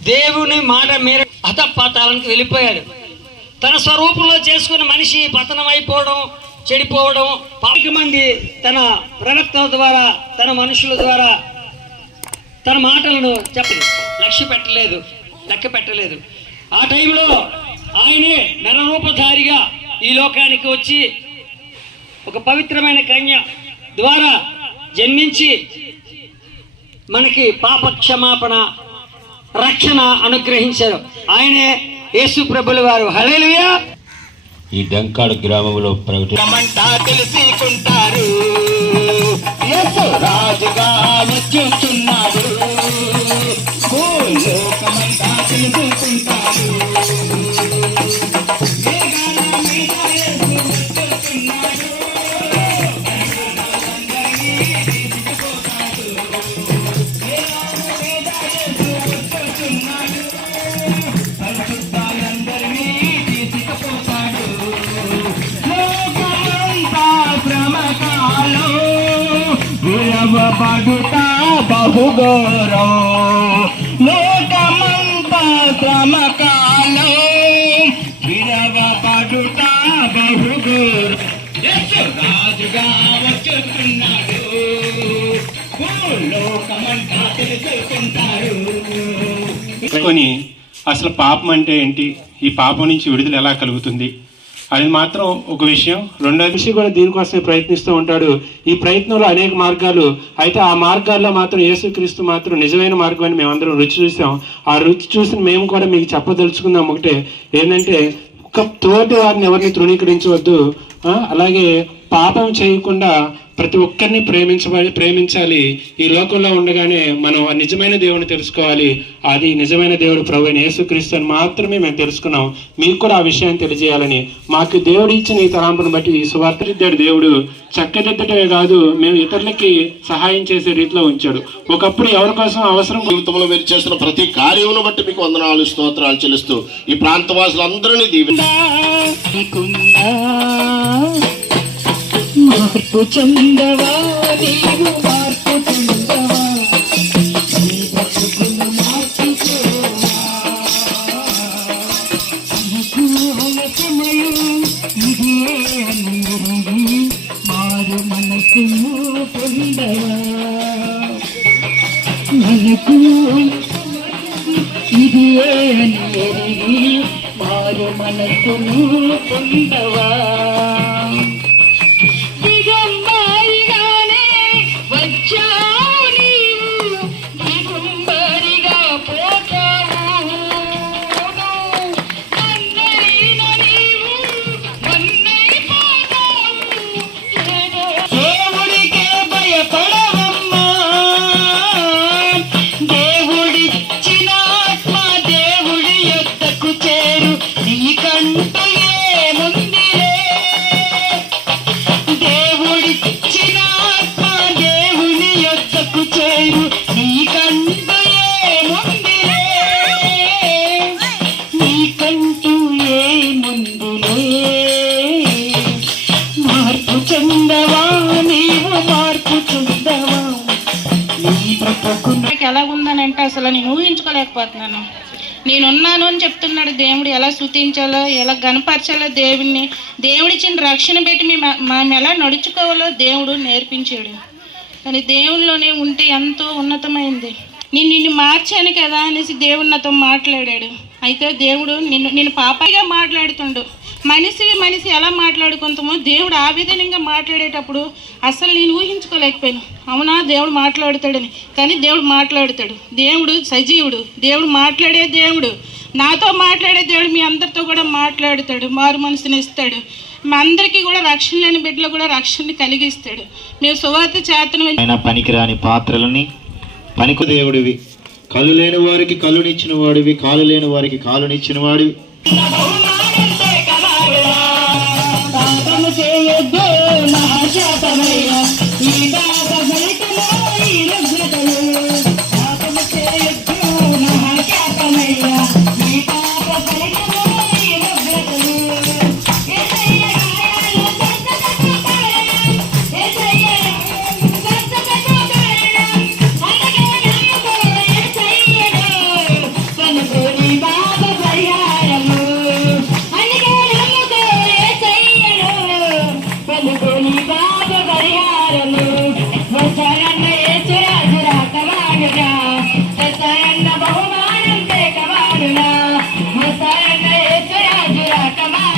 దేవుని మాట మేర హతపాతాలకు వెళ్ళిపోయాడు. తన స్వరూపంలో చేసుకున్న మనిషి పతనం అయిపోవడం చెడిపోవడం పాతిక మంది తన ప్రవక్తల ద్వారా తన మనుషుల ద్వారా తన మాటలను చెప్పలేదు లక్ష్య పెట్టలేదు లెక్క పెట్టలేదు. ఆ టైంలో ఆయనే నరరూపధారిగా ఈ లోకానికి వచ్చి ఒక పవిత్రమైన కన్య ద్వారా జన్మించి మనకి పాప క్షమాపణ రక్షణ అనుగ్రహించారు. ఆయనే యేసు ప్రభుల వారు. హల్లెలూయా. ఈ డంకాడు గ్రామంలో ప్రకటి మంటా తెలుసుకుంటారు. యేసు రాజుగా విరవబడుతా బహుగోరో లోకమంత శ్రమకాలో. విరవబడుతా బహుగౌరవం బహుగోరు రాజుగా వచ్చుతున్నాడు. లోకమంతా తెలుసుకుంటారు కొని అసలు పాపం అంటే ఏంటి? ఈ పాపం నుంచి విడుదల ఎలా కలుగుతుంది? అది మాత్రం ఒక విషయం. రెండో విషయం కూడా దీనికోసమే ప్రయత్నిస్తూ ఉంటాడు. ఈ ప్రయత్నంలో అనేక మార్గాలు. అయితే ఆ మార్గాల్లో మాత్రం యేసుక్రీస్తు మాత్రం నిజమైన మార్గం అని మేమందరం రుచి చూసాం. ఆ రుచి చూసిన మేము కూడా మీకు చెప్పదలుచుకుందాం ఒకటే. ఏంటంటే ఒక తోటి వారిని ఎవరిని తృణీకరించవద్దు. అలాగే పాపం చేయకుండా ప్రతి ఒక్కరిని ప్రేమించబడి ప్రేమించాలి. ఈ లోకంలో ఉండగానే మనం ఆ నిజమైన దేవుని తెలుసుకోవాలి. అది నిజమైన దేవుడు ప్రభు యేసుక్రీస్తు అని మాత్రమే మేము తెలుసుకున్నాం. మీకు కూడా ఆ విషయాన్ని తెలియజేయాలని. మాకు దేవుడు ఇచ్చిన ఈ తలాంపును బట్టి ఈ సువార్తిద్దాడు దేవుడు. చక్కదిద్దటమే కాదు మేము ఇతరులకి సహాయం చేసే రీతిలో ఉంచాడు. ఒకప్పుడు ఎవరి కోసం అవసరం జీవితంలో మీరు చేస్తున్న ప్రతి కార్యమును బట్టి మీకు వందనాలు స్తోత్రాలు చెల్లిస్తూ ఈ ప్రాంతవాసులందరినీ దీవి మార్పు చెందవా నీవు మార్పు చెందవా నీ బ్రతుకును మార్చుకోవా అనుకూల సమయం ఇదే అని ఎరిగి మారు మనసును పొందవా మనకు ఇది అని ఎరిగి మారు మనసును పొందవా అంటే అసలు నేను ఊహించుకోలేకపోతున్నాను. నేనున్నాను అని చెప్తున్నాడు దేవుడు ఎలా స్థుతించాలో ఎలా గనపరచాలో దేవుడిని దేవుడిచ్చిన రక్షణ పెట్టి మేము మేము ఎలా నడుచుకోవాలో దేవుడు నేర్పించాడు. కానీ దేవునిలోనే ఉంటే ఎంతో ఉన్నతమైంది. నేను నిన్ను మార్చాను కదా అనేసి దేవుడు నాతో మాట్లాడాడు. అయితే దేవుడు నిన్ను నేను పాపగా మాట్లాడుతుండు. మనిషి మనిషి ఎలా మాట్లాడుకుంటామో దేవుడు ఆ విధంగా మాట్లాడేటప్పుడు అసలు నేను ఊహించుకోలేకపోయాను. అవునా? దేవుడు మాట్లాడతాడని. కానీ దేవుడు మాట్లాడుతాడు. దేవుడు సజీవుడు. దేవుడు మాట్లాడే దేవుడు. నాతో మాట్లాడే దేవుడు మీ అందరితో కూడా మాట్లాడుతాడు. మారు మనసుని ఇస్తాడు. మా అందరికీ కూడా రక్షణ లేని బిడ్డలు కూడా రక్షణని కలిగిస్తాడు. మేము సువార్త చేతనమైన పనికిరాని పాత్రలని పనికి దేవుడివి. కళ్ళు లేని వారికి కళ్ళునిచ్చిన వాడివి కాలు లేని వారికి కాలునిచ్చిన వాడివి. శాశ్వతమైన ఈ Come on.